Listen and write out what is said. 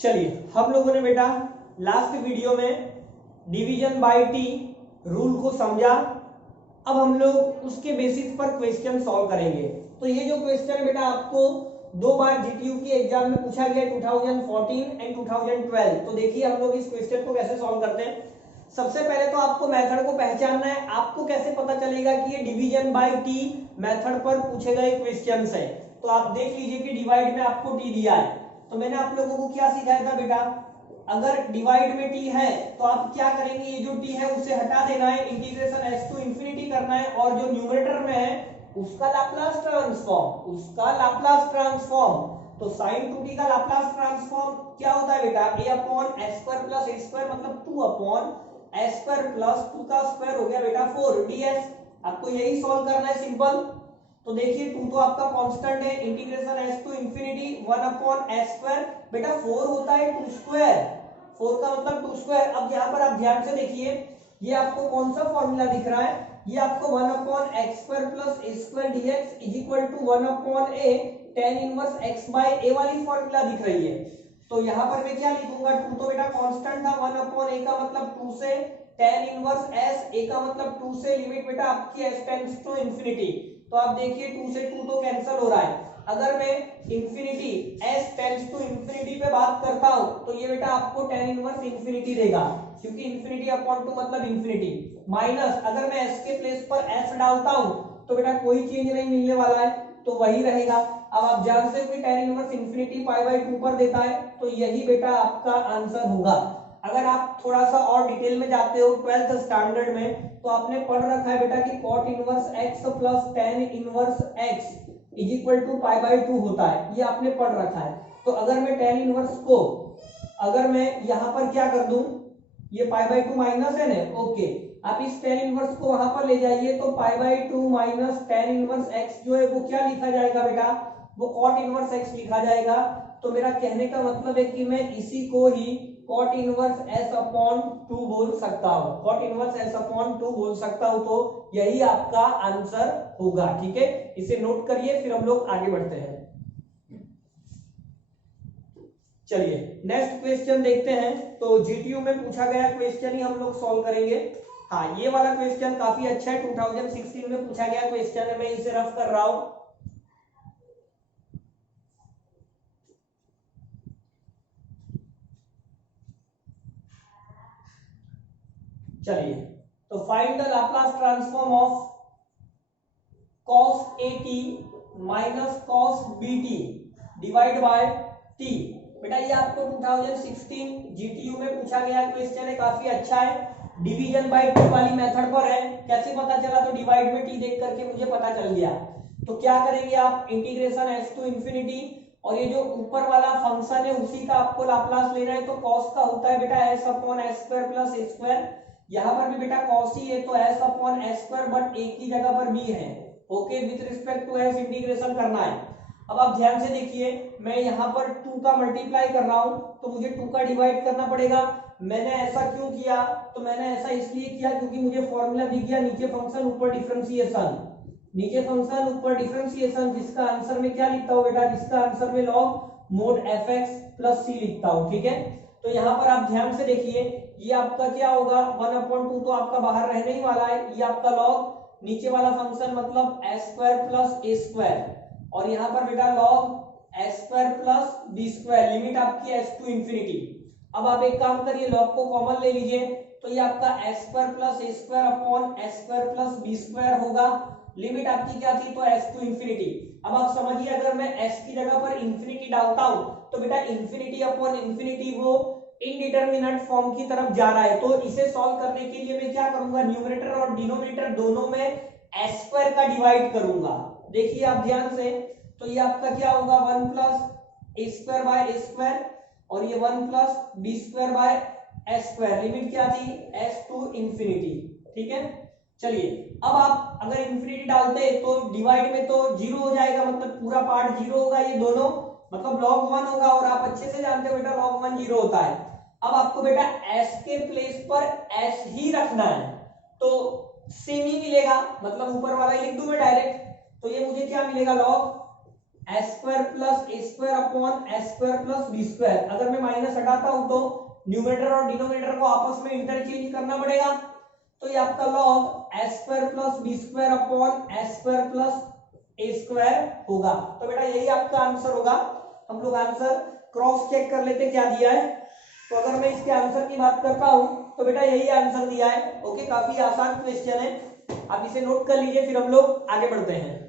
चलिए हम लोगों ने बेटा लास्ट वीडियो में डिवीजन बाय टी रूल को समझा। अब हम लोग उसके बेसिस पर क्वेश्चन सॉल्व करेंगे। तो ये जो क्वेश्चन है बेटा आपको 2 बार जीटीयू की एग्जाम में पूछा गया 2014 एंड 2012। तो देखिए हम लोग इस क्वेश्चन को कैसे सॉल्व करते हैं। सबसे पहले तो आपको मेथड को पहचानना है। आपको कैसे पता चलेगा कि ये डिवीजन बाय टी मेथड पर पूछे गए क्वेश्चंस है। तो आप देख लीजिए कि डिवाइड में आपको टी दिया है। तो मैंने आप लोगों को क्या सिखाया था बेटा, अगर डिवाइड में टी है तो आप क्या करेंगे, ये जो टी है उसे हटा देना है, इंटीग्रेशन एस टू इंफिनिटी करना है और जो न्यूमरेटर में है उसका लाप्लास ट्रांसफॉर्म। तो sin 2t का लाप्लास ट्रांसफॉर्म क्या होता है बेटा, a upon s square plus a square मतलब 2 अपॉन एस स्क्वायर प्लस 2 का स्क्वायर हो गया बेटा 4 ds। आपको यही सॉल्व करना है, सिंपल। तो देखिए 2 तो आपका कांस्टेंट है, integration s to infinity 1 upon s square बेटा 4 होता है 2 स्क्वायर, 4 का मतलब 2 स्क्वायर। अब यहाँ पर आप ध्यान से देखिए, ये आपको कौन सा फॉर्मूला दिख रहा है, ये आपको 1 upon x square plus a square dx is equal to 1 upon a tan inverse x by a वाली फॉर्मूला दिख रही है। तो यहाँ पर मैं क्या लिखूंगा, 2 तो बेटा कांस्टेंट था, 1 अपॉन a का मतलब 2 से tan इनवर्स s, a का मतलब 2 से लिमिट बेटा आपकी s टेंड्स टू इंफिनिटी। तो आप देखिए 2 से 2 तो कैंसिल हो रहा है। अगर मैं infinity s tends to infinity पे बात करता हूं तो ये बेटा आपको tan इनवर्स इंफिनिटी देगा, क्योंकि इंफिनिटी अपॉन 2 मतलब इंफिनिटी। माइनस अगर मैं s के प्लेस पर s डालता हूं तो बेटा कोई चेंज नहीं मिलने वाला है, तो वही रहेगा। अब आप जानते हो कि tan inverse infinity pi by 2 पर देता है, तो यही बेटा आपका आंसर होगा। अगर आप थोड़ा सा और डिटेल में जाते हो 12th स्टैंडर्ड में, तो आपने पढ़ रखा है बेटा कि cot inverse x plus tan inverse x is equal to pi by 2 होता है, ये आपने पढ़ रखा है। तो अगर मैं tan इनवर्स को अगर मैं यहां पर क्या कर दूं, ये पाई बाय 2 माइनस है ना, ओके, आप इस tan इनवर्स को वहां पर ले जाइए तो पाई by 2 minus tan inverse x जो है वो क्या लिखा जाएगा बेटा, वो cot इनवर्स x लिखा जाएगा। तो मेरा कहने का मतलब है कि मैं इसी को ही cot इनवर्स s अपॉन 2 बोल सकता हूं, cot इनवर्स s अपॉन 2 बोल सकता हूं। तो यही आपका आंसर होगा, ठीक है, इसे नोट करिए, फिर हम लोग आगे बढ़ते हैं। चलिए नेक्स्ट क्वेश्चन देखते हैं। तो जीटीयू में पूछा गया क्वेश्चन ही हम लोग सॉल्व करेंगे। हाँ, ये वाला क्वेश्चन काफी अच्छा है, 2016 में पूछा गया क्वेश्चन है, मैं इसे रफ कर रहा हूं। चलिए, तो find the Laplace transform of cos at minus cos bt divide by t। बेटा ये आपको 2016 जीटीयू में पूछा गया क्वेश्चन है, काफी अच्छा है, डिवीजन बाय टी वाली मेथड पर है। कैसे पता चला, तो डिवाइड में टी देख करके मुझे पता चल गया। तो क्या करेंगे आप, इंटीग्रेशन एस टू इंफिनिटी, और ये जो ऊपर वाला फंक्शन है उसी का आपको लाप्लास लेना है। तो cos का होता है बेटा s upon s square plus a square, यहाँ पर भी बेटा cos ही है तो s upon s square, but एक ही जगह पर b है, okay, with respect to s integration करना है। अब आप ध्यान से देखिए, मैं यहाँ पर 2 का मल्टीप्लाई कर रहा हूं तो मुझे 2 का डिवाइड करना पड़ेगा। मैंने ऐसा क्यों किया, तो मैंने ऐसा इसलिए किया क्योंकि मुझे फॉर्मूला दिख गया, नीचे फंक्शन ऊपर डिफरेंशिएशन, नीचे फंक्शन ऊपर डिफरेंशिएशन, जिसका आंसर में क्या लिखता हूं बेटा, जिसका आंसर में log mod f x plus c लिखता हूं, ठीक है। तो यहाँ पर आप ध्यान से देखिए, ये आपका क्या होगा 1/2 तो आपका बाहर रहने ही वाला है, ये आपका लॉग नीचे वाला फंक्शन मतलब s square plus a square, और यहाँ पर बेटा log s square plus b square, limit आपकी एस टू इंफिनिटी। अब आप एक काम करिए, log को कॉमन ले लीजिए, तो ये आपका s square plus a square upon s square plus b square होगा, लिमिट आपकी क्या थी, तो एस टू इंफिनिटी। अब आप समझिए, अगर मैं एस की जगह पर इंफिनिटी डालता हूं तो बेटा इंफिनिटी अपॉन इंफिनिटी वो इनडिटरमिनेट फॉर्म की तरफ जा रहा है। तो इसे सॉल्व करने के लिए मैं क्या करूंगा, न्यूमरेटर और डिनोमिनेटर दोनों में एस स्क्वायर का डिवाइड करूंगा। देखिए आप ध्यान से, तो ये आपका क्या होगा 1 plus a square by a square, और ये 1 plus b square by s square, limit क्या थी एस टू इंफिनिटी, ठीक है। चलिए, अब आप अगर इंफिनिटी डालते तो डिवाइड में तो 0 हो जाएगा, मतलब पूरा पार्ट 0 होगा, ये दोनों मतलब log 1 होगा, और आप अच्छे से जानते हो बेटा log 1 0 होता है। अब आपको बेटा s के प्लेस पर s ही रखना है, तो सेम ही मिलेगा, मतलब ऊपर वाला लिख दूं मैं डायरेक्ट, तो ये मुझे क्या मिलेगा log s square plus a square upon s square plus b square. अगर मैं माइनस हटाता हूं तो न्यूमरेटर और डिनोमिनेटर को आपस में इंटरचेंज करना पड़ेगा, तो ये आपका log s square plus b square upon s square plus a square होगा। तो बेटा यही आपका आंसर होगा। हम लोग आंसर क्रॉस चेक कर लेते क्या दिया है। तो अगर मैं इसके आंसर की बात करता हूं तो बेटा यही आंसर दिया है। ओके, काफी आसान क्वेश्चन है, आप इसे नोट कर लीजिए, फिर हम लोग आगे बढ़ते हैं।